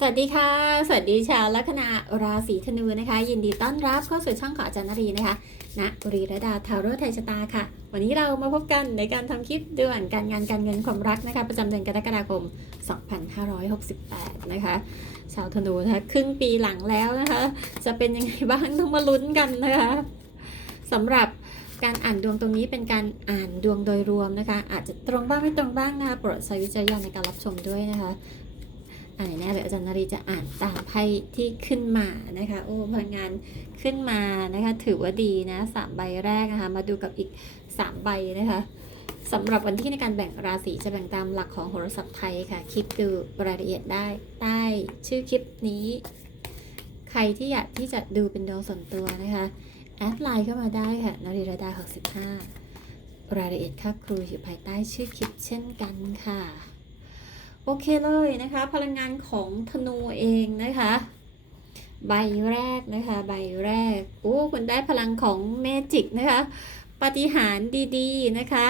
สวัสดีค่ะ สวัสดีชาวลัคนาราศีธนูนะคะ ยินดีต้อนรับเข้าสู่ช่องของอาจารย์นรีนะคะณบุรีระดาทาโรไทยชะตาค่ะ วันนี้เรามาพบกันในการทำคลิปด่วนการงานการเงินความรักนะคะ ประจำเดือนกรกฎาคม 2568 นะคะ ชาวธนูนะคะครึ่งปีหลังแล้วนะคะ จะเป็นยังไงบ้างต้องมาลุ้นกันนะคะสำหรับการอ่านดวงตรงนี้เป็นการอ่านดวงโดยรวมนะคะ อาจจะตรงบ้างไม่ตรงบ้างนะคะโปรดใช้วิจารณญาณในการรับชมด้วยนะคะ อ่านแน่เลยอาจารย์นารีจะอ่านตามไพ่ที่ขึ้นมานะคะ โอ้พลังงานขึ้นมานะคะ ถือว่าดีนะสามใบแรกนะคะ มาดูกับอีกสามใบนะคะสำหรับวันที่ในการแบ่งราศีจะแบ่งตามหลักของโหราศาสตร์ไทยค่ะ คลิกดูรายละเอียดได้ใต้ชื่อคลิปนี้ ใครที่อยากที่จะดูเป็นดวงส่วนตัวนะคะแอดไลน์เข้ามาได้ค่ะนารีรดา 65 รายละเอียดค่าครูอยู่ภายใต้ชื่อคลิปเช่นกันค่ะ โอเคเลยนะคะ พลังงานของธนูเองนะคะ ใบแรกนะคะ ใบแรกโอ้คุณได้พลังของเมจิกนะคะ ปาฏิหาริย์ดีๆนะคะ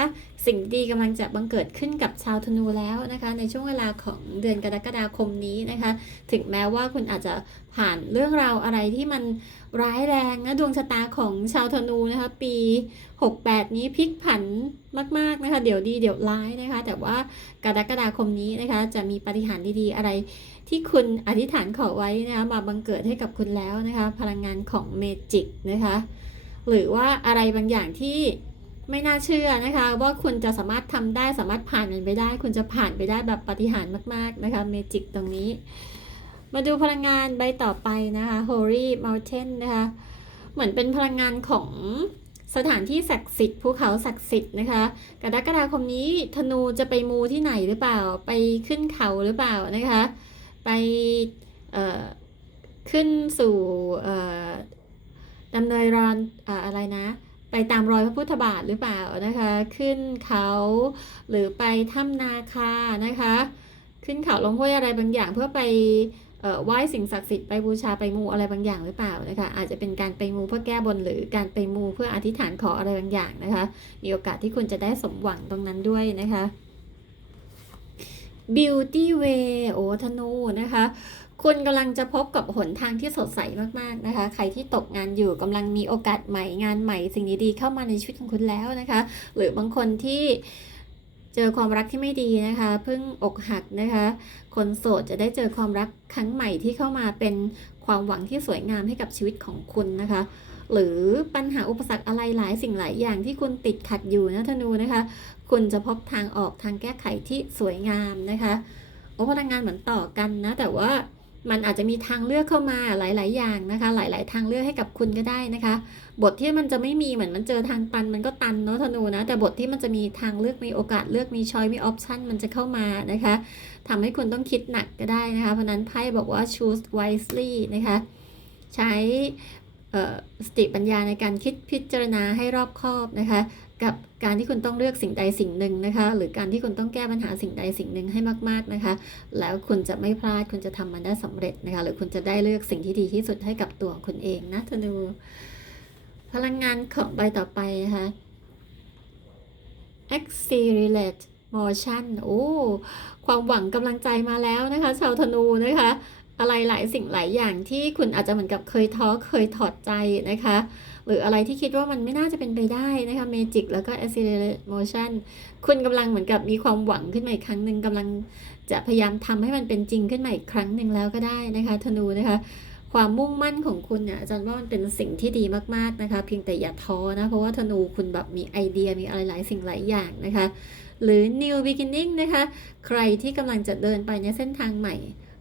สิ่งดีกำลังจะบังเกิดขึ้นกับชาวธนูแล้วนะคะ ในช่วงเวลาของเดือนกรกฎาคมนี้นะคะ ถึงแม้ว่าคุณอาจจะผ่านเรื่องราวอะไรที่มันร้ายแรงนะดวงชะตาของชาวธนูนะคะ ปี 68 นี้พลิกผันมาก ๆนะคะ เดี๋ยวดีเดี๋ยวร้ายนะคะ แต่ว่ากรกฎาคมนี้นะคะ จะมีปาฏิหาริย์ดีๆอะไรที่คุณอธิษฐานขอไว้นะคะมาบังเกิดให้กับคุณแล้วนะคะ พลังงานของเมจิกนะคะ หรือว่าอะไรบางอย่างที่ไม่น่าเชื่อนะคะ ว่าคุณจะสามารถทำได้สามารถผ่านมันไปได้ คุณจะผ่านไปได้แบบปฏิหารมาก ๆ นะคะเมจิกตรงนี้ มาดูพลังงานใบต่อไปนะคะ Holy Mountain นะคะเหมือนเป็นพลังงานของสถานที่ศักดิ์สิทธิ์ภูเขาศักดิ์สิทธิ์นะคะกรกฎาคมนี้ธนูจะไปมูที่ไหนหรือเปล่า ไปขึ้นเขาหรือเปล่านะคะ ไปขึ้นสู่ ดำเนินรอนอะไรนะ ไปตามรอยพระพุทธบาทหรือเปล่านะคะ ขึ้นเขาหรือไปถ้ำนาคานะคะ ขึ้นเขาลงห้วยอะไรบางอย่างเพื่อไปไหว้สิ่งศักดิ์สิทธิ์ไปบูชาไปมูอะไรบางอย่างหรือเปล่านะคะอาจจะเป็นการไปมูเพื่อแก้บนหรือการไปมูเพื่ออธิษฐานขออะไรบางอย่างนะคะ มีโอกาสที่คุณจะได้สมหวังตรงนั้นด้วยนะคะ Beauty Way โอ้ธนูนะคะ คุณกำลังจะพบกับหนทางที่สดใสมากๆนะคะ ใครที่ตกงานอยู่กำลังมีโอกาสใหม่งานใหม่ สิ่งดีๆเข้ามาในชีวิตของคุณแล้วนะคะ หรือบางคนที่เจอความรักที่ไม่ดีนะคะเพิ่งอกหักนะคะ คนโสดจะได้เจอความรักครั้งใหม่ที่เข้ามาเป็นความหวังที่สวยงามให้กับชีวิตของคุณนะคะ หรือปัญหาอุปสรรคอะไรหลายสิ่งหลายอย่างที่คุณติดขัดอยู่นะธนูนะคะ คุณจะพบทางออกทางแก้ไขที่สวยงามนะคะโอ้พลังงานเหมือนต่อกันนะแต่ว่า มันอาจจะมีทางเลือกเข้ามาหลาย ๆ อย่างนะคะ หลาย ๆ ทางเลือกให้กับคุณก็ได้นะคะ บทที่มันจะไม่มีเหมือนมันเจอทางตันมันก็ตันเนาะธนูนะ แต่บทที่มันจะมีทางเลือกมีโอกาสเลือกมีชอยมีออปชันมันจะเข้ามานะคะทำให้คุณต้องคิดหนักก็ได้นะคะ เพราะนั้นไพ่บอกว่า choose wisely นะคะ ใช้สติปัญญาในการคิดพิจารณาให้รอบคอบนะคะ กับการที่คุณต้องเลือกสิ่งใดสิ่งหนึ่งนะคะ หรือการที่คุณต้องแก้ปัญหาสิ่งใดสิ่งหนึ่งให้มาก ๆนะคะ แล้วคุณจะไม่พลาดคุณจะทำมันได้สำเร็จนะคะ หรือคุณจะได้เลือกสิ่งที่ดีที่สุดให้กับตัวคุณเองนะธนู พลังงานของใบต่อไปนะคะ accelerate motion โอ้ความหวังกำลังใจมาแล้วนะคะ ชาวธนูนะคะ อะไรหลายสิ่งหลายอย่างที่คุณอาจจะเหมือนกับเคยท้อเคยถอดใจนะคะ หรืออะไรที่คิดว่ามันไม่น่าจะเป็นไปได้นะคะ Magic แล้วก็ Accelerate Motion คุณกำลังเหมือนกับมีความหวังขึ้นมาอีกครั้งหนึ่งกำลังจะพยายามทำให้มันเป็นจริงขึ้นมาอีกครั้งหนึ่งแล้วก็ได้นะคะธนูนะคะความมุ่งมั่นของคุณเนี่ยอาจารย์ว่ามันเป็นสิ่งที่ดีมากๆนะคะเพียงแต่อย่าท้อนะเพราะว่าธนูคุณแบบมีไอเดียมีอะไรหลายสิ่งหลายอย่างนะคะ หรือ new beginning นะคะ ใครที่กำลังจะเดินไปในเส้นทางใหม่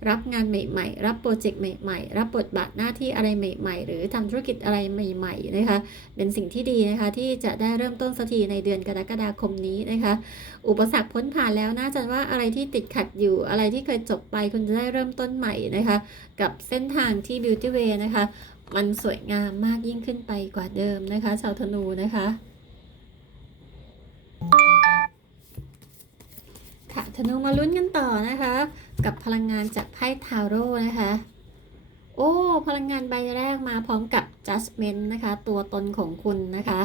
รับงานใหม่ๆ รับโปรเจกต์ใหม่ ๆ รับบทบาทหน้าที่อะไรใหม่ ๆ หรือทำธุรกิจอะไรใหม่ๆนะคะ เป็นสิ่งที่ดีนะคะที่จะได้เริ่มต้นสักทีในเดือนกรกฎาคมนี้นะคะ อุปสรรคพ้นผ่านแล้วน่าจะว่าอะไรที่ติดขัดอยู่อะไรที่เคยจบไปคุณจะได้เริ่มต้นใหม่นะคะ กับเส้นทางที่ Beauty Way นะคะ มันสวยงามมากยิ่งขึ้นไปกว่าเดิมนะคะ ชาวธนูนะคะ ค่ะธนูมาลุ้นกันต่อนะคะ กับพลังงานจากไพ่ทาโร่นะคะ โอ้ พลังงานใบแรกมาพร้อมกับ judgment นะคะ ตัวตนของคุณนะคะ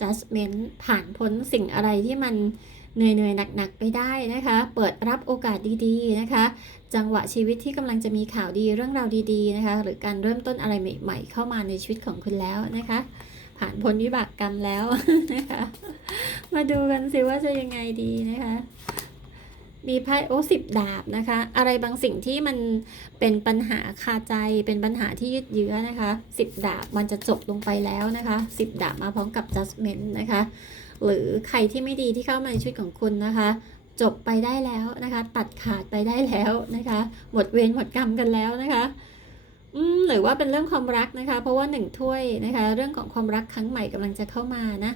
judgment ผ่านพ้นสิ่งอะไรที่มันเหนื่อยๆหนักๆไปได้นะคะ เปิดรับโอกาสดีๆนะคะ จังหวะชีวิตที่กำลังจะมีข่าวดีเรื่องราวดีๆนะคะ หรือการเริ่มต้นอะไรใหม่ ๆ เข้ามาในชีวิตของคุณแล้วนะคะ ผ่านพ้นวิบากกรรมแล้วนะคะ มาดูกันสิว่าจะยังไงดีนะคะ มีไพ่โอ้สิบดาบนะคะ อะไรบางสิ่งที่มันเป็นปัญหาคาใจ เป็นปัญหาที่ยืดเยื้อนะคะสิบดาบมันจะจบลงไปแล้วนะคะสิบดาบมาพร้อมกับ judgment นะคะ หรือใครที่ไม่ดีที่เข้ามาในชีวิตของคุณนะคะจบไปได้แล้วนะคะ ตัดขาดไปได้แล้วนะคะ หมดเวรหมดกรรมกันแล้วนะคะหรือว่าเป็นเรื่องความรักนะคะ เพราะว่าหนึ่งถ้วยนะคะ เรื่องของความรักครั้งใหม่กำลังจะเข้ามานะ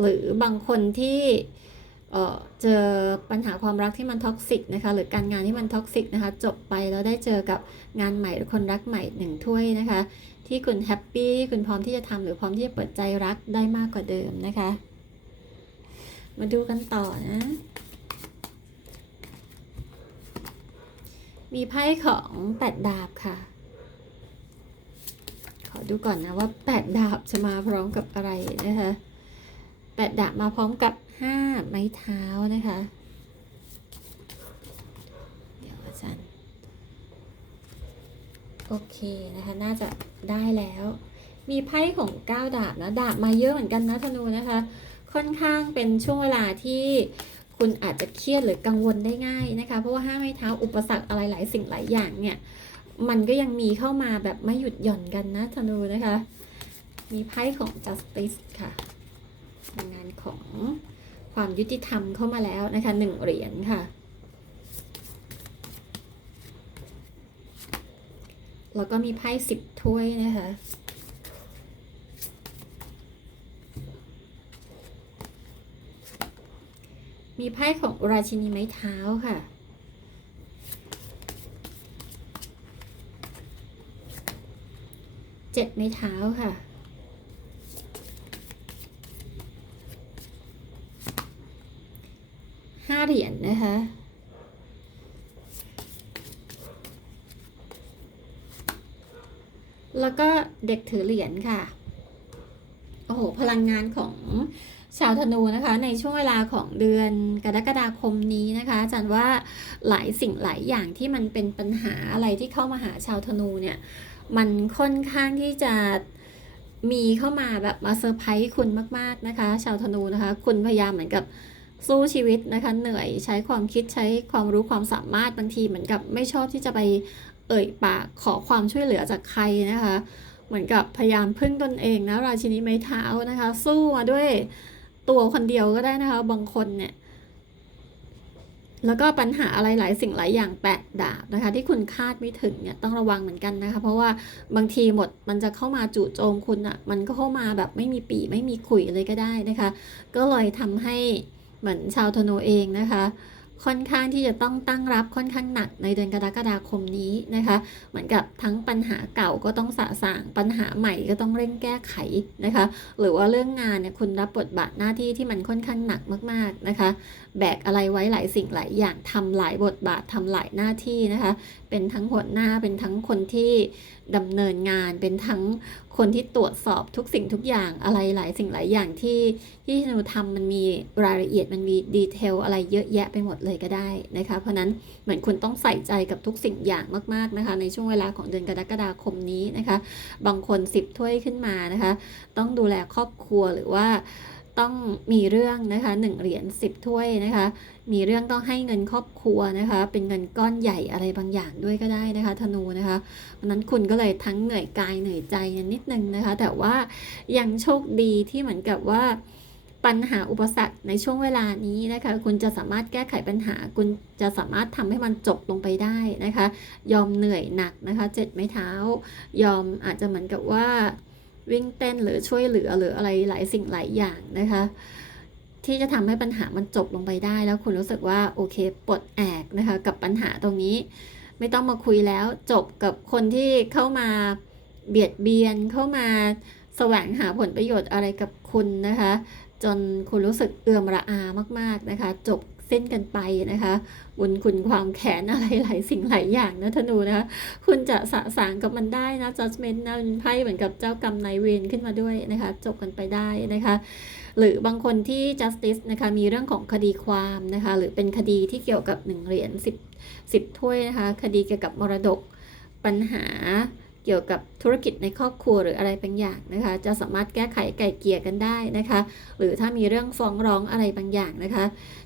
หรือบางคนที่ เจอปัญหาความรักที่มันท็อกซิกนะคะหรือการงานที่มันท็อกซิกนะคะจบไปแล้วได้เจอกับงานใหม่หรือคนรักใหม่หนึ่งถ้วยนะคะ ที่คุณแฮปปี้คุณพร้อมที่จะทำหรือพร้อมที่จะเปิดใจรักได้มากกว่าเดิมนะคะ มาดูกันต่อนะมีไพ่ของแปดดาบค่ะ ขอดูก่อนนะว่าแปดดาบจะมาพร้อมกับอะไรนะคะแปดดาบมาพร้อมกับ ห้าไม้เท้านะคะ เดี๋ยวอาจารย์ โอเคนะคะ น่าจะได้แล้ว มีไพ่ของเก้าดาบนะ ดาบมาเยอะเหมือนกันนะธนูนะคะ ค่อนข้างเป็นช่วงเวลาที่คุณอาจจะเครียดหรือกังวลได้ง่ายนะคะ เพราะว่าห้าไม้เท้าอุปสรรคอะไรหลายสิ่งหลายอย่างเนี่ย มันก็ยังมีเข้ามาแบบไม่หยุดหย่อนกันนะธนูนะคะ มีไพ่ของ justice ค่ะงานของ ความยุติธรรมเข้ามาแล้วนะคะหนึ่งเหรียญค่ะ แล้วก็มีไพ่สิบถ้วยนะคะมีไพ่ของราชินีไม้เท้าค่ะ เจ็ดไม้เท้าค่ะ ห้าเหรียญ นะคะแล้วก็เด็กถือเหรียญค่ะ โอ้โห พลังงานของชาวธนูนะคะ ในช่วงเวลาของเดือนกรกฎาคมนี้นะคะอาจารย์ว่าหลายสิ่งหลายอย่างที่มันเป็นปัญหาอะไรที่เข้ามาหาชาวธนูเนี่ย มันค่อนข้างที่จะมีเข้ามาแบบมาเซอร์ไพรส์คุณมาก ๆนะคะ ชาวธนูนะคะ คุณพยายามเหมือนกับ สู้ชีวิตนะคะ เหนื่อยใช้ความคิดใช้ความรู้ความสามารถบางทีเหมือนกับไม่ชอบที่จะไปเอ่ยปากขอความช่วยเหลือจากใครนะคะ เหมือนกับพยายามพึ่งตนเองนะราชินีไม้เท้านะคะ สู้มาด้วยตัวคนเดียวก็ได้นะคะ บางคนเนี่ยแล้วก็ปัญหาอะไรหลายสิ่งหลายอย่างแปดดาบนะคะ ที่คุณคาดไม่ถึงเนี่ยต้องระวังเหมือนกันนะคะ เพราะว่าบางทีหมดมันจะเข้ามาจู่โจมคุณอะ่ะมันก็เข้ามาแบบไม่มีปีไม่มีขุยเลยก็ได้นะคะ ก็เลยทำให้ เหมือนชาวธนูเองนะคะ ค่อนข้างที่จะต้องตั้งรับค่อนข้างหนักในเดือนกรกฎาคมนี้นะคะ เหมือนกับทั้งปัญหาเก่าก็ต้องสะสาง ปัญหาใหม่ก็ต้องเร่งแก้ไขนะคะ หรือว่าเรื่องงานเนี่ยคุณรับบทบาทหน้าที่ที่มันค่อนข้างหนักมากๆนะคะ แบกอะไรไว้หลายสิ่งหลายอย่างทำหลายบทบาททำหลายหน้าที่นะคะ เป็นทั้งหัวหน้าเป็นทั้งคนที่ดำเนินงาน เป็นทั้งคนที่ตรวจสอบทุกสิ่งทุกอย่างอะไรหลายสิ่งหลายอย่างที่ที่ธนูทำมันมีรายละเอียดมันมีดีเทลอะไรเยอะแยะไปหมดเลยก็ได้นะคะ เพราะนั้นเหมือนคุณต้องใส่ใจกับทุกสิ่งอย่างมากๆนะคะ ในช่วงเวลาของเดือนกรกฎาคมนี้นะคะ บางคนสิบถ้วยขึ้นมานะคะ ต้องดูแลครอบครัวหรือว่า ต้องมีเรื่องนะคะหนึ่งเหรียญสิบถ้วยนะคะ มีเรื่องต้องให้เงินครอบครัวนะคะ เป็นเงินก้อนใหญ่อะไรบางอย่างด้วยก็ได้นะคะ ธนูนะคะเพราะนั้นคุณก็เลยทั้งเหนื่อยกายเหนื่อยใจนิดนึงนะคะ แต่ว่ายังโชคดีที่เหมือนกับว่าปัญหาอุปสรรคในช่วงเวลานี้นะคะ คุณจะสามารถแก้ไขปัญหา คุณจะสามารถทำให้มันจบลงไปได้นะคะ ยอมเหนื่อยหนักนะคะเจ็ดไม้เท้า ยอมอาจจะเหมือนกับว่า วิ่งเต้นหรือช่วยเหลือหรืออะไรหลายสิ่งหลายอย่างนะคะ ที่จะทำให้ปัญหามันจบลงไปได้ แล้วคุณรู้สึกว่าโอเคปลดแอกนะคะกับปัญหาตรงนี้ ไม่ต้องมาคุยแล้วจบกับคนที่เข้ามาเบียดเบียนเข้ามาแสวงหาผลประโยชน์อะไรกับคุณนะคะ จนคุณรู้สึกเอื่อมระอามาก ๆนะคะ จบ ส้นกันไปนะคะบุญคุณความแค้นอะไรหลายสิ่งหลายอย่างนะธนูนะคะคุณจะสะสางกับมันได้นะ judgment นะเป็นไพ่เหมือนกับเจ้ากรรมนายเวรขึ้นมาด้วยนะคะ จบกันไปได้นะคะ หรือบางคนที่ justice นะคะมีเรื่องของคดีความนะคะ หรือเป็นคดีที่เกี่ยวกับ1เหรียญ10 10ถ้วยนะคะ คดีเกี่ยวกับมรดกปัญหาเกี่ยวกับธุรกิจในครอบครัวหรืออะไรบางอย่างนะคะ จะสามารถแก้ไขไก่เกลี่ยกันได้นะคะ หรือถ้ามีเรื่องฟ้องร้องอะไรบางอย่างนะคะ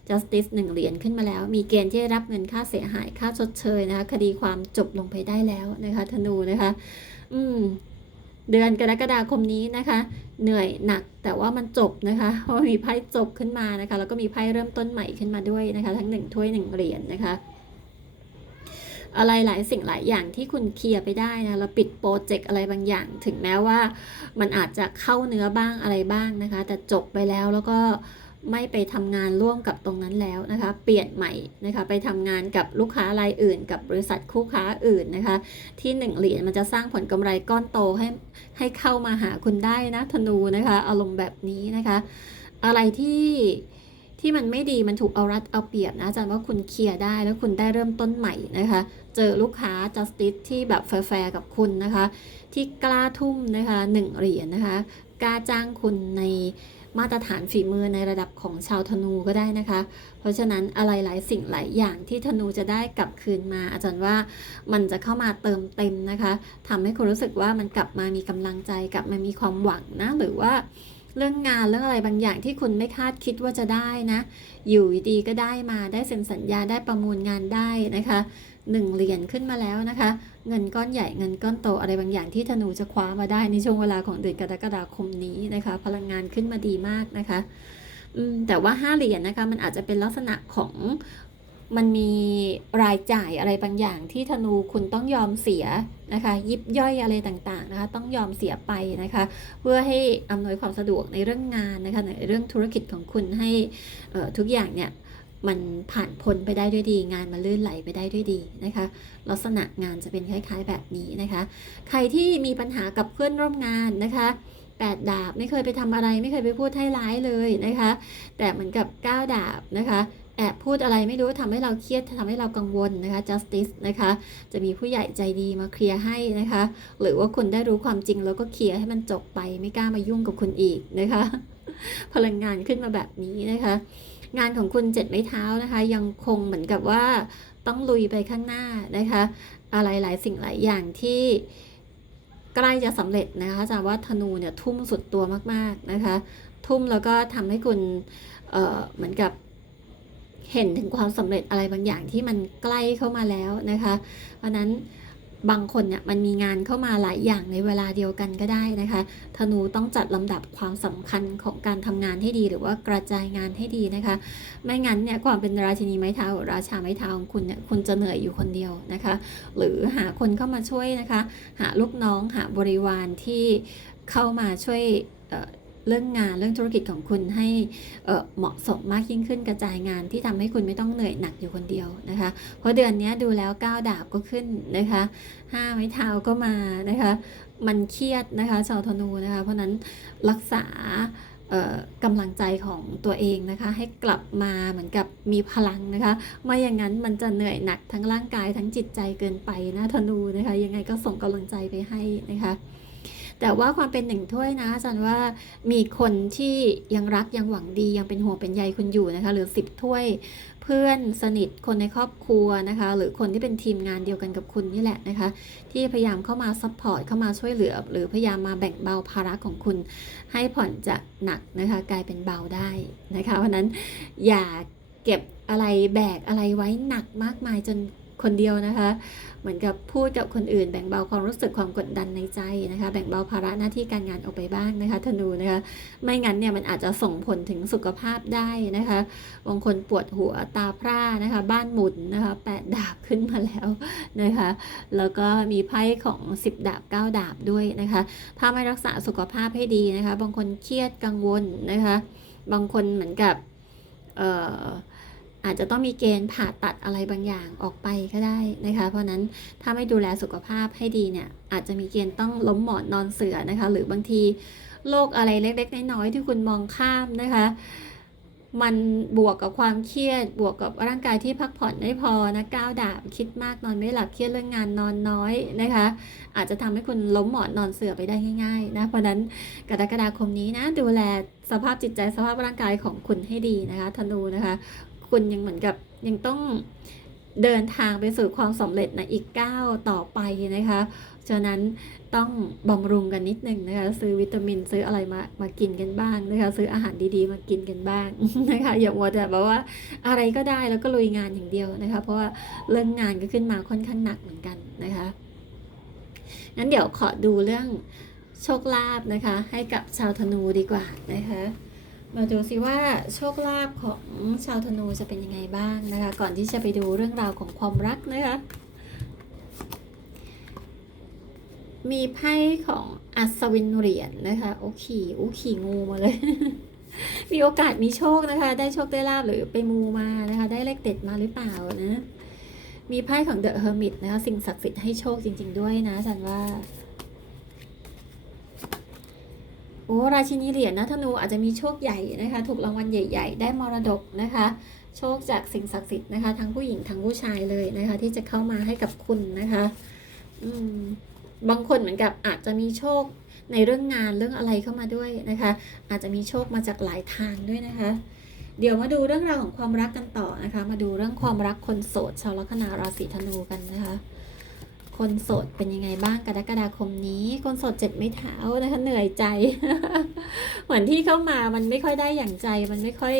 justice 1 เหรียญขึ้นมาแล้ว มีเกณฑ์ที่ได้รับเงินค่าเสียหายค่าชดเชยนะคะ คดีความจบลงไปได้แล้วนะคะ ธนูนะคะ อืมเดือนกรกฎาคมนี้นะคะ เหนื่อยหนักแต่ว่ามันจบนะคะเพราะมีไพ่จบขึ้นมานะคะ แล้วก็มีไพ่เริ่มต้นใหม่ขึ้นมาด้วยนะคะ ทั้งหนึ่งถ้วยหนึ่งเหรียญนะคะอะไรหลายสิ่งหลายอย่างที่คุณเคลียร์ไปได้นะแล้วปิดโปรเจกต์อะไรบางอย่าง ถึงแม้ว่ามันอาจจะเข้าเนื้อบ้างอะไรบ้างนะคะ แต่จบไปแล้วแล้วก็ ไม่ไปทำงานร่วมกับตรงนั้นแล้วนะคะ เปลี่ยนใหม่นะคะ ไปทำงานกับลูกค้ารายอื่น กับบริษัทคู่ค้าอื่นนะคะ ที่หนึ่งเหรียญมันจะสร้างผลกำไรก้อนโตให้ให้เข้ามาหาคุณได้นะธนูนะคะ อารมณ์แบบนี้นะคะ อะไรที่ที่มันไม่ดีมันถูกเอารัดเอาเปรียบนะอาจารย์ว่าคุณเคลียร์ได้แล้วคุณได้เริ่มต้นใหม่นะคะ เจอลูกค้า justice ที่แบบแฟร์กับคุณนะคะ ที่กล้าทุ่มนะคะหนึ่งเหรียญนะคะกล้าจ้างคุณใน มาตรฐานฝีมือในระดับของชาวธนูก็ได้นะคะ เพราะฉะนั้นอะไรหลายสิ่งหลายอย่างที่ธนูจะได้กลับคืนมา อาจารย์ว่ามันจะเข้ามาเติมเต็มนะคะทำให้คุณรู้สึกว่ามันกลับมามีกำลังใจกลับมามีความหวังนะหรือว่าเรื่องงานเรื่องอะไรบางอย่างที่คุณไม่คาดคิดว่าจะได้นะ อยู่ดีก็ได้มาได้เซ็นสัญญาได้ประมูลงานได้นะคะ หนึ่งเหรียญขึ้นมาแล้วนะคะ เงินก้อนใหญ่เงินก้อนโตอะไรบางอย่างที่ธนูจะคว้ามาได้ในช่วงเวลาของเดือนกรกฎาคมนี้นะคะ พลังงานขึ้นมาดีมากนะคะแต่ว่าห้าเหรียญนะคะมันอาจจะเป็นลักษณะของมันมีรายจ่ายอะไรบางอย่างที่ธนูคุณต้องยอมเสียนะคะ ยิบย่อยอะไรต่างๆนะคะต้องยอมเสียไปนะคะ เพื่อให้อำนวยความสะดวกในเรื่องงานนะคะในเรื่องธุรกิจของคุณให้ทุกอย่างเนี่ย มันผ่านพ้นไปได้ด้วยดี งานมันลื่นไหลไปได้ด้วยดีนะคะ ลักษณะงานจะเป็นคล้าย ๆ แบบนี้นะคะ ใครที่มีปัญหากับเพื่อนร่วมงานนะคะแปดดาบไม่เคยไปทำอะไรไม่เคยไปพูดให้ร้ายเลยนะคะ แต่เหมือนกับก้าดาบนะคะแอบพูดอะไรไม่รู้ทำให้เราเครียดทำให้เรากังวลนะคะ justice นะคะ จะมีผู้ใหญ่ใจดีมาเคลียร์ให้นะคะ หรือว่าคุณได้รู้ความจริงแล้วก็เคลียร์ให้มันจบไปไม่กล้ามายุ่งกับคุณอีกนะคะ พลังงานขึ้นมาแบบนี้นะคะ งานของคุณเจ็ดไม้เท้านะคะ ยังคงเหมือนกับว่าต้องลุยไปข้างหน้านะคะ อะไรหลายสิ่งหลายอย่างที่ใกล้จะสำเร็จนะคะอาจารย์ว่าธนูเนี่ยทุ่มสุดตัวมากๆนะคะ ทุ่มแล้วก็ทำให้คุณเอ่อเหมือนกับเห็นถึงความสำเร็จอะไรบางอย่างที่มันใกล้เข้ามาแล้วนะคะ เพราะนั้น บางคนเนี่ยมันมีงานเข้ามาหลายอย่างในเวลาเดียวกันก็ได้นะคะธนูต้องจัดลำดับความสำคัญของการทำงานให้ดี หรือว่ากระจายงานให้ดีนะคะ ไม่งั้นเนี่ยความเป็นราชินีไม้เท้าราชาไม้เท้าของคุณเนี่ยคุณจะเหนื่อยอยู่คนเดียวนะคะ หรือหาคนเข้ามาช่วยนะคะ หาลูกน้องหาบริวารที่เข้ามาช่วย เรื่องงานเรื่องธุรกิจของคุณให้เเหมาะสมมากยิ่งขึ้นกระจายงานที่ทำให้คุณไม่ต้องเหนื่อยหนักอยู่คนเดียวนะคะ เพราะเดือนนี้ดูแล้วก้าวดาบก็ขึ้นนะคะห้าไม้เท้าก็มานะคะ มันเครียดนะคะชาวธนูนะคะ เพราะนั้นรักษากำลังใจของตัวเองนะคะ ให้กลับมาเหมือนกับมีพลังนะคะ ไม่อย่างนั้นมันจะเหนื่อยหนักทั้งร่างกายทั้งจิตใจเกินไปนะธนูนะคะ ยังไงก็ส่งกำลังใจไปให้นะคะ แต่ว่าความเป็นหนึ่งถ้วยนะอาจารย์ว่ามีคนที่ยังรักยังหวังดียังเป็นห่วงเป็นใยคุณอยู่นะคะ หรือสิบถ้วย เพื่อนสนิทคนในครอบครัวนะคะ หรือคนที่เป็นทีมงานเดียวกันกับคุณนี่แหละนะคะ ที่พยายามเข้ามาซัพพอร์ตเข้ามาช่วยเหลือ หรือพยายามมาแบ่งเบาภาระของคุณ ให้ผ่อนจากหนักนะคะกลายเป็นเบาได้นะคะ เพราะนั้นอย่าเก็บอะไรแบกอะไรไว้หนักมากมายจน คนเดียวนะคะ เหมือนกับพูดกับคนอื่น แบ่งเบาความรู้สึกความกดดันในใจนะคะ แบ่งเบาภาระหน้าที่การงานออกไปบ้างนะคะธนูนะคะ ไม่งั้นเนี่ยมันอาจจะส่งผลถึงสุขภาพได้นะคะบางคนปวดหัวตาพร่านะคะ บ้านหมุนนะคะแปดดาบขึ้นมาแล้วนะคะ แล้วก็มีไพ่ของ 10 ดาบ 9 ดาบด้วยนะคะ ถ้าไม่รักษาสุขภาพให้ดีนะคะ บางคนเครียดกังวลนะคะ บางคนเหมือนกับเอ่อ อาจจะต้องมีเกณฑ์ผ่าตัดอะไรบางอย่างออกไปก็ได้นะคะ เพราะนั้นถ้าไม่ดูแลสุขภาพให้ดีเนี่ยอาจจะมีเกณฑ์ต้องล้มหมอนนอนเสือนะคะ หรือบางทีโรคอะไรเล็กๆน้อยๆที่คุณมองข้ามนะคะ มันบวกกับความเครียด บวกกับร่างกายที่พักผ่อนไม่พอนะก้าวดาบคิดมากนอนไม่หลับเครียดเรื่องงานนอนน้อยนะคะ อาจจะทำให้คุณล้มหมอนนอนเสือไปได้ง่ายๆนะเพราะนั้นกรกฎาคมนี้นะดูแลสภาพจิตใจสภาพร่างกายของคุณให้ดีนะคะธนูนะคะ คุณยังเหมือนกับยังต้องเดินทางไปสู่ความสำเร็จนะอีกก้าวต่อไปนะคะฉะนั้นต้องบำรุงกันนิดนึงนะคะ ซื้อวิตามินซื้ออะไรมามากินกันบ้างนะคะ ซื้ออาหารดีๆมากินกันบ้างนะคะอย่ามัวแต่แบบว่าอะไรก็ได้แล้วก็ลุยงานอย่างเดียวนะคะ เพราะว่าเรื่องงานก็ขึ้นมาค่อนข้างหนักเหมือนกันนะคะงั้นเดี๋ยวขอดูเรื่องโชคลาภนะคะ ให้กับชาวธนูดีกว่านะคะ มาดูสิว่าโชคลาภของชาวธนูจะเป็นยังไงบ้างนะคะ ก่อนที่จะไปดูเรื่องราวของความรักนะคะมีไพ่ของอัศวินเหรียญนะคะ โอ้ขี่โอ้ขี่งูมาเลย มีโอกาสมีโชคนะคะ ได้โชคได้ลาบหรือไปมูมานะคะ ได้เลขเด็ดมาหรือเปล่านะ มีไพ่ของเดอะเฮอร์มิตนะคะ สิ่งศักดิ์สิทธิ์ให้โชคจริง ๆ ด้วยนะจารย์ว่า โอ้ราชินีเหรียญนะธนูอาจจะมีโชคใหญ่นะคะ ถูกรางวัลใหญ่ ๆ ได้มรดกนะคะ โชคจากสิ่งศักดิ์สิทธิ์นะคะทั้งผู้หญิงทั้งผู้ชายเลยนะคะ ที่จะเข้ามาให้กับคุณนะคะอืมบางคนเหมือนกับอาจจะมีโชคในเรื่องงานเรื่องอะไรเข้ามาด้วยนะคะ อาจจะมีโชคมาจากหลายทางด้วยนะคะ เดี๋ยวมาดูเรื่องราวของความรักกันต่อนะคะ มาดูเรื่องความรักคนโสดชาวลัคนาราศีธนูกันนะคะ คนโสดเป็นยังไงบ้างกรกฎาคมนี้ คนโสดเจ็บไม่เท้านะคะเหนื่อยใจ เหมือนที่เข้ามามันไม่ค่อยได้อย่างใจ มันไม่ค่อย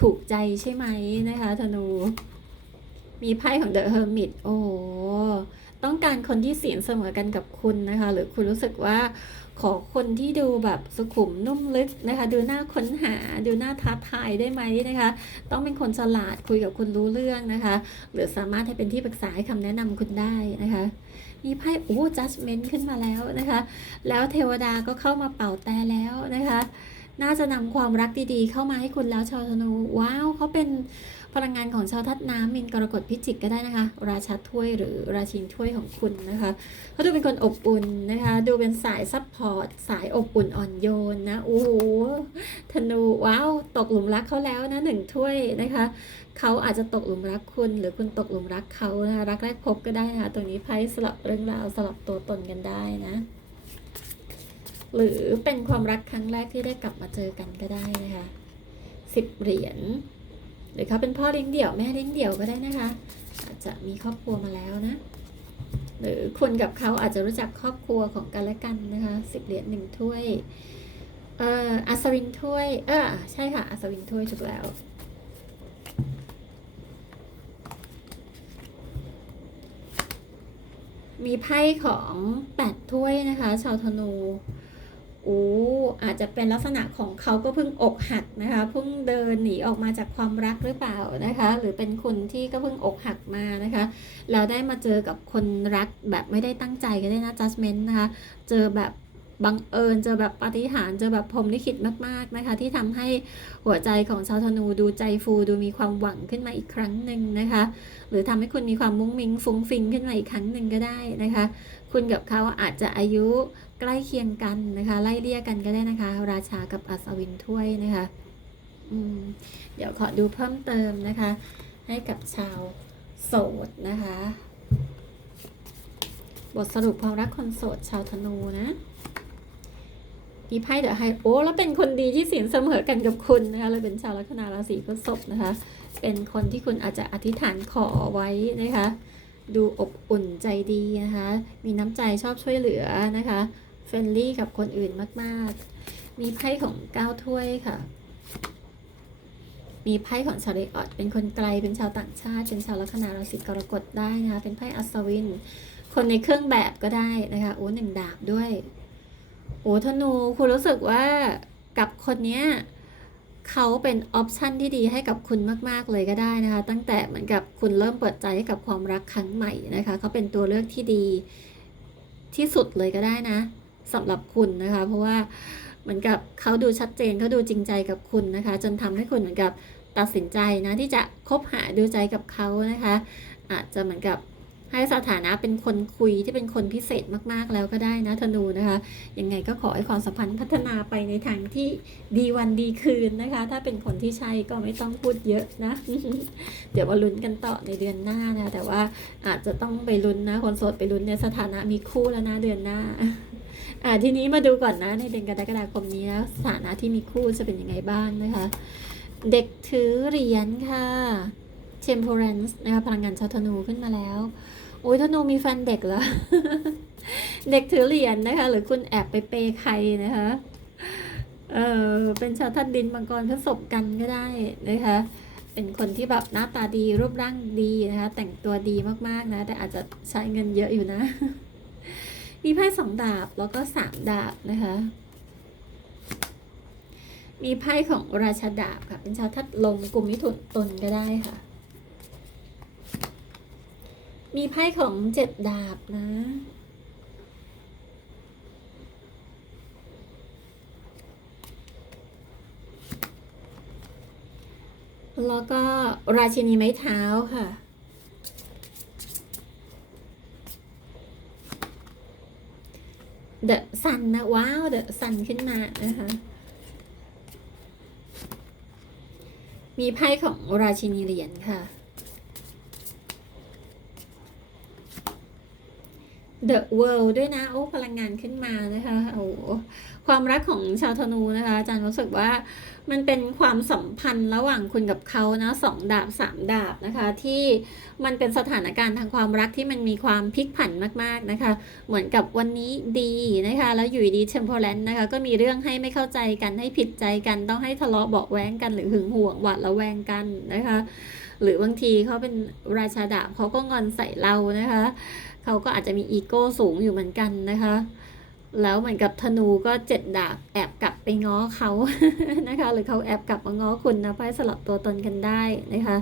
ถูกใจใช่ไหมนะคะธนู มีไพ่ของเดอะเฮอร์มิตโอ้ต้องการคนที่เสียงเสมอกันกับคุณนะคะ หรือคุณรู้สึกว่า ขอคนที่ดูแบบสุขุมนุ่มลึกนะคะ ดูหน่าค้นหาดูหน่าท้าทายได้ไหมนะคะ ต้องเป็นคนฉลาดคุยกับคุณรู้เรื่องนะคะ หรือสามารถให้เป็นที่ปรึกษาให้คำแนะนำคุณได้นะคะ มีไพ่โอ้ judgment ขึ้นมาแล้วนะคะ แล้วเทวดาก็เข้ามาเป่าแต่แล้วนะคะ น่าจะนำความรักดีๆ เข้ามาให้คุณแล้วชาวธนูว้าวเขาเป็น พลังงานของชาวทัดน้ำมินกรกฎพิจิกก็ได้นะคะ ราชาถ้วยหรือราชินถ้วยของคุณนะคะเขาดูเป็นคนอบอุ่นนะคะ ดูเป็นสายซัพพอร์ตสายอบอุ่นอ่อนโยนนะโอ้โหธนูว้าวตกหลุมรักเขาแล้วนะหนึ่งถ้วยนะคะเขาอาจจะตกหลุมรักคุณ หรือคุณตกหลุมรักเขานะคะรักแรกพบก็ได้นะคะตรงนี้ไพ่สลับเรื่องราวสลับตัวตนกันได้นะหรือเป็นความรักครั้งแรกที่ได้กลับมาเจอกันก็ได้นะคะสิบเหรียญ หรือเขาเป็นพ่อเลี้ยงเดี่ยวแม่เลี้ยงเดี่ยวก็ได้นะคะ อาจจะมีครอบครัวมาแล้วนะ หรือคุณกับเขาอาจจะรู้จักครอบครัวของกันและกันนะคะสิบเหรียญหนึ่งถ้วย เอ่ออัศวินถ้วย เออใช่ค่ะอัศวินถ้วยถูกแล้วมีไพ่ของแปดถ้วยนะคะ ชาวธนู โอ้อาจจะเป็นลักษณะของเขาก็เพิ่งอกหักนะคะเพิ่งเดินหนีออกมาจากความรักหรือเปล่านะคะ หรือเป็นคนที่ก็เพิ่งอกหักมานะคะแล้วได้มาเจอกับคนรักแบบไม่ได้ตั้งใจก็ได้นะ judgment นะคะ เจอแบบบังเอิญเจอแบบปาฏิหาริย์เจอแบบพรมลิขิตมากๆนะคะ ที่ทำให้หัวใจของชาวธนูดูใจฟูดูมีความหวังขึ้นมาอีกครั้งหนึ่งนะคะ หรือทำให้คุณมีความมุ้งมิ้งฟุ้งฟิงขึ้นมาอีกครั้งหนึ่งก็ได้นะคะ คุณกับเขาอาจจะอายุใกล้เคียงกันนะคะ ไล่เลี่ยกันก็ได้นะคะ ราชากับอัศวินถ้วยนะคะอืมเดี๋ยวขอดูเพิ่มเติมนะคะ ให้กับชาวโสดนะคะ บทสรุปความรักคนโสดชาวธนูนะมีไพ่เดอะไฮโอแล้วเป็นคนดีที่สินเสมอกันกับคุณนะคะเลยเป็นชาวลัคนาราศีพฤษภนะคะ เป็นคนที่คุณอาจจะอธิษฐานขอไว้นะคะ ดูอบอุ่นใจดีนะคะ มีน้ำใจชอบช่วยเหลือนะคะเฟรนลี่กับคนอื่นมาก ๆ มีไพ่ของเก้าถ้วยค่ะ มีไพ่ของชาวเรออดเป็นคนไกล เป็นชาวต่างชาติ เป็นชาวลัคนาราศีกรกฎได้นะคะ เป็นไพ่อัศวิน คนในเครื่องแบบก็ได้นะคะ โอ้หนึ่งดาบด้วย โอ้ธนู คุณรู้สึกว่ากับคนเนี้ย เขาเป็นออปชันที่ดีให้กับคุณมาก ๆ เลยก็ได้นะคะ ตั้งแต่เหมือนกับคุณเริ่มเปิดใจให้กับความรักครั้งใหม่นะคะเขาเป็นตัวเลือกที่ดีที่สุดเลยก็ได้นะสำหรับคุณนะคะ เพราะว่าเหมือนกับเขาดูชัดเจนเขาดูจริงใจกับคุณนะคะ จนทำให้คุณเหมือนกับตัดสินใจนะที่จะคบหาดูใจกับเขานะคะ อาจจะเหมือนกับ ให้สถานะเป็นคนคุยที่เป็นคนพิเศษมากๆแล้วก็ได้นะธนูนะคะยังไงก็ขอให้ความสัมพันธ์พัฒนาไปในทางที่ดีวันดีคืนนะคะ ถ้าเป็นคนที่ใช่ก็ไม่ต้องพูดเยอะนะ เดี๋ยวมาลุ้นกันต่อในเดือนหน้านะแต่ว่าอาจจะต้องไปลุ้นนะ คนโสดไปลุ้นในสถานะมีคู่แล้วนะเดือนหน้าอ่าทีนี้มาดูก่อนนะในเดือนกรกฎาคมนี้แล้วสถานะที่มีคู่จะเป็นยังไงบ้างนะคะ เด็กถือเหรียญค่ะ temperance นะคะพลังงานชาวธนูขึ้นมาแล้ว โอ้ยธนูมีแฟนเด็กเหรอ เด็กถือเหรียญนะคะ หรือคุณแอบไปเปย์ใครนะคะ เออเป็นชาวท่านดินมังกรผสมกันก็ได้นะคะ เป็นคนที่แบบหน้าตาดีรูปร่างดีนะคะ แต่งตัวดีมากๆนะ แต่อาจจะใช้เงินเยอะอยู่นะ มีไพ่สองดาบแล้วก็สามดาบนะคะ มีไพ่ของราชาดาบค่ะ เป็นชาวทัดลงกลุ่มมิถุนตนก็ได้ค่ะ มีไพ่ของเจ็ดดาบนะ แล้วก็ราชินีไม้เท้าค่ะเดอะซันนะ ว้าวเดอะซันขึ้นมานะคะ มีไพ่ของราชินีเหรียญค่ะ The World ด้วยนะ โอ้ พลังงานขึ้นมานะคะ โอ้ความรักของชาวธนูนะคะ อาจารย์รู้สึกว่ามันเป็นความสัมพันธ์ระหว่างคุณกับเขานะสองดาบสามดาบนะคะ ที่มันเป็นสถานการณ์ทางความรักที่มันมีความพลิกผันมากๆนะคะ เหมือนกับวันนี้ดีนะคะ แล้วอยู่ดีเทมเพลนนะคะ ก็มีเรื่องให้ไม่เข้าใจกันให้ผิดใจกันต้องให้ทะเลาะเบาแว้งกันหรือหึงหวงหวาดระแวงกันนะคะ หรือบางทีเขาเป็นราชาดาบเขาก็งอนใส่เรานะคะ เขาก็อาจจะมีอีโก้สูงอยู่เหมือนกันนะคะ แล้วเหมือนกับธนูก็เจ็ดดาบแอบกลับไปง้อเขานะคะ หรือเขาแอบกลับมาง้อคุณนะเพื่อให้สลับตัวตนกันได้นะคะ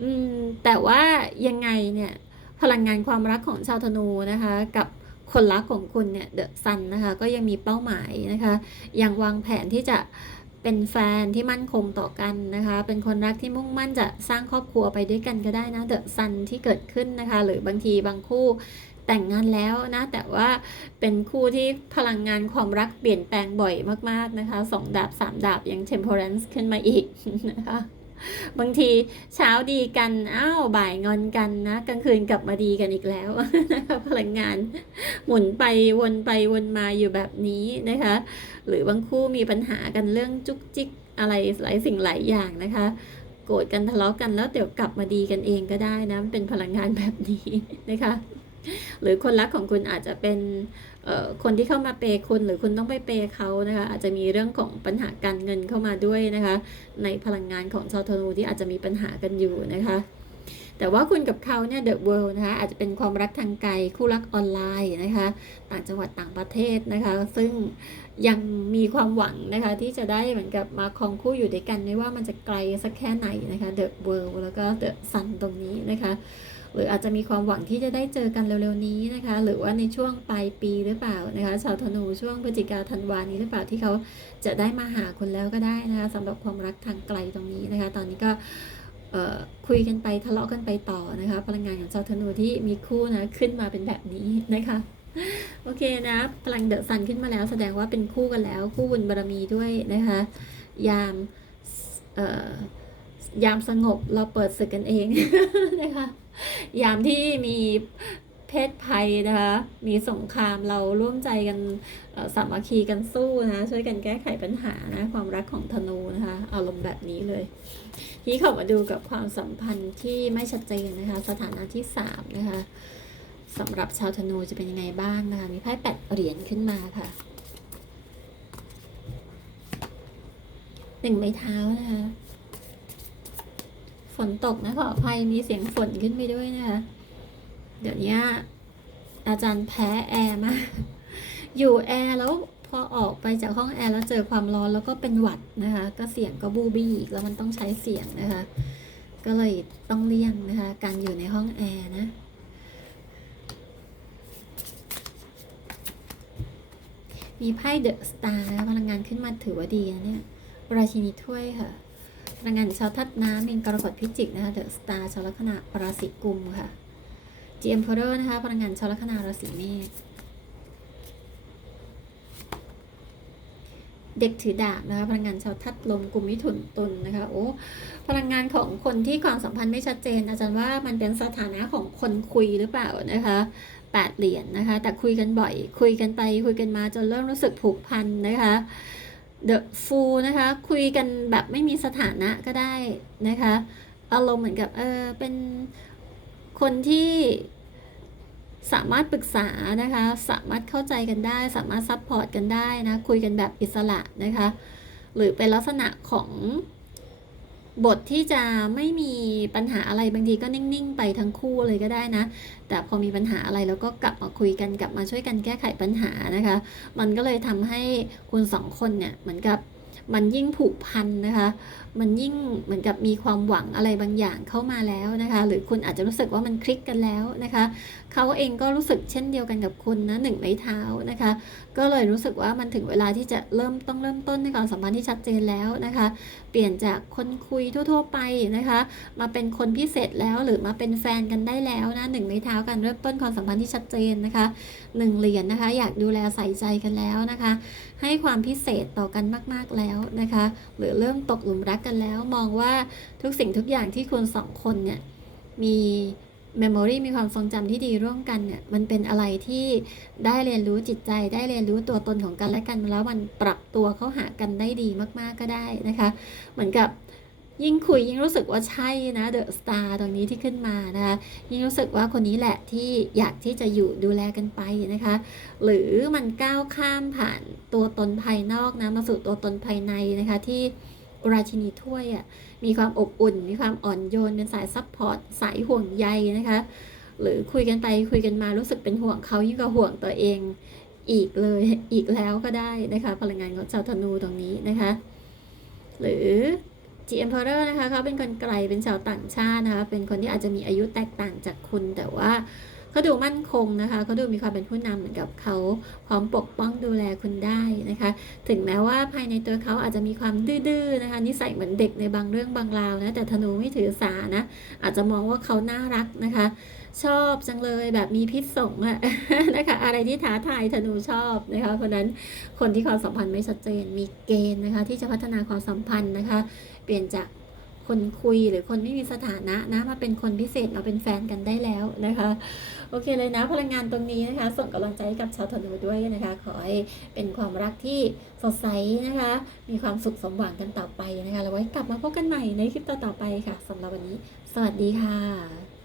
อืมแต่ว่ายังไงเนี่ยพลังงานความรักของชาวธนูนะคะ กับคนรักของคุณเนี่ยเดอะซันนะคะ ก็ยังมีเป้าหมายนะคะ ยังวางแผนที่จะ เป็นแฟนที่มั่นคงต่อกันนะคะ เป็นคนรักที่มุ่งมั่นจะสร้างครอบครัวไปด้วยกันก็ได้นะเดอะซันที่เกิดขึ้นนะคะ หรือบางทีบางคู่แต่งงานแล้วนะ แต่ว่าเป็นคู่ที่พลังงานความรักเปลี่ยนแปลงบ่อยมาก ๆ นะคะสองดาบสามดาบยัง temperance ขึ้นมาอีกนะคะ บางทีเช้าดีกันอ้าวบ่ายงอนกันนะกลางคืนกลับมาดีกันอีกแล้วนะคะพลังงาน หมุนไปวนไปวนมาอยู่แบบนี้นะคะ หรือบางคู่มีปัญหากันเรื่องจุกจิกอะไรหลายสิ่งหลายอย่างนะคะ โกรธกันทะเลาะกันแล้วเดี๋ยวกลับมาดีกันเองก็ได้นะมันเป็นพลังงานแบบนี้นะคะ หรือคนรักของคุณอาจจะเป็น คนที่เข้ามาเปย์คุณหรือคุณต้องไปเปย์เขานะคะอาจจะมีเรื่องของปัญหาการเงินเข้ามาด้วยนะคะ ในพลังงานของชาวธนูที่อาจจะมีปัญหากันอยู่นะคะแต่ว่าคุณกับเขาเนี่ย The World นะคะอาจจะเป็นความรักทางไกลคู่รักออนไลน์นะคะต่างจังหวัดต่างประเทศนะคะ ซึ่งยังมีความหวังนะคะที่จะได้เหมือนกับมาครองคู่อยู่ด้วยกันไม่ว่ามันจะไกลสักแค่ไหนนะคะ The World แล้วก็ The Sun ตรงนี้นะคะ หรืออาจจะมีความหวังที่จะได้เจอกันเร็วๆนี้นะคะ หรือว่าในช่วงปลายปีหรือเปล่านะคะชาวธนูช่วงพฤศจิกาธันวานี้หรือเปล่าที่เขาจะได้มาหาคุณแล้วก็ได้นะคะสำหรับความรักทางไกลตรงนี้นะคะ ตอนนี้ก็คุยกันไปทะเลาะกันไปต่อนะคะ พลังงานของชาวธนูที่มีคู่นะขึ้นมาเป็นแบบนี้นะคะโอเคนะพลังเดอะซันขึ้นมาแล้ว แสดงว่าเป็นคู่กันแล้ว คู่บุญบารมีด้วยนะคะ ยามเอ่อ ยามสงบเราเปิดศึกกันเองนะคะยามที่มีเพศภัยนะคะมีสงครามเราร่วมใจกันสามัคคีกันสู้นะช่วยกันแก้ไขปัญหานะความรักของธนูนะคะอารมณ์แบบนี้เลยทีเขามาดูกับความสัมพันธ์ที่ไม่ชัดเจนนะคะ สถานะที่สามนะคะสำหรับชาวธนูจะเป็นยังไงบ้างนะคะมีไพ่แปดเหรียญขึ้นมาค่ะหนึ่งไม้เท้านะคะ ฝนตกนะขออภัยมีเสียงฝนขึ้นไปด้วยนะคะ เดี๋ยวนี้อาจารย์แพ้แอร์มากอยู่แอร์แล้วพอออกไปจากห้องแอร์แล้วเจอความร้อนแล้วก็เป็นหวัดนะคะ ก็เสียงก็บูบี้อีกแล้วมันต้องใช้เสียงนะคะ ก็เลยต้องเลี่ยงนะคะ การอยู่ในห้องแอร์นะมีไพ่เดอะสตาร์นะพลังงานขึ้นมาถือว่าดีนะเนี่ยราชินีถ้วยค่ะ พลังงานชาวทัดน้ำมีนกรกฎพิจิกนะคะเดอะสตาร์ชาวลัคนาราศีกุมค่ะจ The Emperor นะคะพลังงานชาวลัคนาราศีเมษเด็กถือดาบนะคะพลังงานชาวทัดลมกลุ่มมิถุนตุลนะคะโอ้พลังงานของคนที่ความสัมพันธ์ไม่ชัดเจน อาจารย์ว่ามันเป็นสถานะของคนคุยหรือเปล่านะคะแปดเหรียญนะคะ แต่คุยกันบ่อย คุยกันไปคุยกันมาจนเริ่มรู้สึกผูกพันนะคะ The Fool นะคะ คุยกันแบบไม่มีสถานะก็ได้นะคะ อารมณ์เหมือนกับเออเป็นคนที่สามารถปรึกษานะคะ สามารถเข้าใจกันได้ สามารถซัพพอร์ตกันได้นะ คุยกันแบบอิสระนะคะ หรือเป็นลักษณะของ บทที่จะไม่มีปัญหาอะไรบางทีก็นิ่ง ๆ ไปทั้งคู่เลยก็ได้นะ แต่พอมีปัญหาอะไรแล้วก็กลับมาคุยกันกลับมาช่วยกันแก้ไขปัญหานะคะ มันก็เลยทำให้คุณสองคนเนี่ยเหมือนกับมันยิ่งผูกพันนะคะ มันยิ่งเหมือนกับมีความหวังอะไรบางอย่างเข้ามาแล้วนะคะ หรือคุณอาจจะรู้สึกว่ามันคลิกกันแล้วนะคะ เขาเองก็รู้สึกเช่นเดียวกันกับคุณนะหนึ่งไม้เท้านะคะ ก็เลยรู้สึกว่ามันถึงเวลาที่จะเริ่มต้องเริ่มต้นในความสัมพันธ์ที่ชัดเจนแล้วนะคะ เปลี่ยนจากคนคุยทั่ว ๆ ไปนะคะ มาเป็นคนพิเศษแล้วหรือมาเป็นแฟนกันได้แล้วนะหนึ่งไม้เท้ากันเริ่มต้นความสัมพันธ์ที่ชัดเจนนะคะหนึ่งเหรียญนะคะ อยากดูแลใส่ใจกันแล้วนะคะ ให้ความพิเศษต่อกันมาก ๆแล้วนะคะ หรือเริ่มตกหลุมรักกันแล้ว มองว่าทุกสิ่งทุกอย่างที่คุณสองคนเนี่ยมี เมมโมรีมีความทรงจำที่ดีร่วมกันเนี่ยมันเป็นอะไรที่ได้เรียนรู้จิตใจ ได้เรียนรู้ตัวตนของกันและกันแล้วมันปรับตัวเข้าหากันได้ดีมากๆก็ได้นะคะ เหมือนกับยิ่งคุยยิ่งรู้สึกว่าใช่นะเดอะสตาร์ตรงนี้ที่ขึ้นมานะคะยิ่งรู้สึกว่าคนนี้แหละที่อยากที่จะอยู่ดูแลกันไปนะคะ หรือมันก้าวข้ามผ่านตัวตนภายนอกนะมาสู่ตัวตนภายในนะคะที่ ราชินีถ้วยอะมีความอบอุ่น มีความอ่อนโยนเป็นสายซัพพอร์ตสายห่วงใยนะคะ หรือคุยกันไปคุยกันมารู้สึกเป็นห่วงเขายิ่งกว่าห่วงตัวเองอีกเลยอีกแล้วก็ได้นะคะ พลังงานของชาวธนูตรงนี้นะคะ หรือ G Emperor นะคะเขาเป็นคนไกลเป็นชาวต่างชาตินะคะเป็นคนที่อาจจะมีอายุแตกต่างจากคุณแต่ว่าเขาดูมั่นคงนะคะเขาดูมีความเป็นผู้นำเหมือนกับเขาพร้อมปกป้องดูแลคุณได้นะคะ ถึงแม้ว่าภายในตัวเขาอาจจะมีความดื้อๆนะคะนิสัยเหมือนเด็กในบางเรื่องบางราวนะแต่ธนูไม่ถือสานะ อาจจะมองว่าเขาน่ารักนะคะ ชอบจังเลยแบบมีพิษสงอะนะคะอะไรที่ท้าทายธนูชอบนะคะเพราะนั้นคนที่ความสัมพันธ์ไม่ชัดเจนมีเกณฑ์นะคะ ที่จะพัฒนาความสัมพันธ์นะคะ เปลี่ยนจาก คนคุยหรือคนไม่มีสถานะนะมาเป็นคนพิเศษเราเป็นแฟนกันได้แล้วนะคะ โอเคเลยนะพลังงานตรงนี้นะคะ ส่งกำลังใจให้กับชาวธนูด้วยนะคะ ขอให้เป็นความรักที่สดใสนะคะ มีความสุขสมหวังกันต่อไปนะคะแล้วไว้กลับมาพบกันใหม่ในคลิปต่อๆไปค่ะสำหรับวันนี้ สวัสดีค่ะ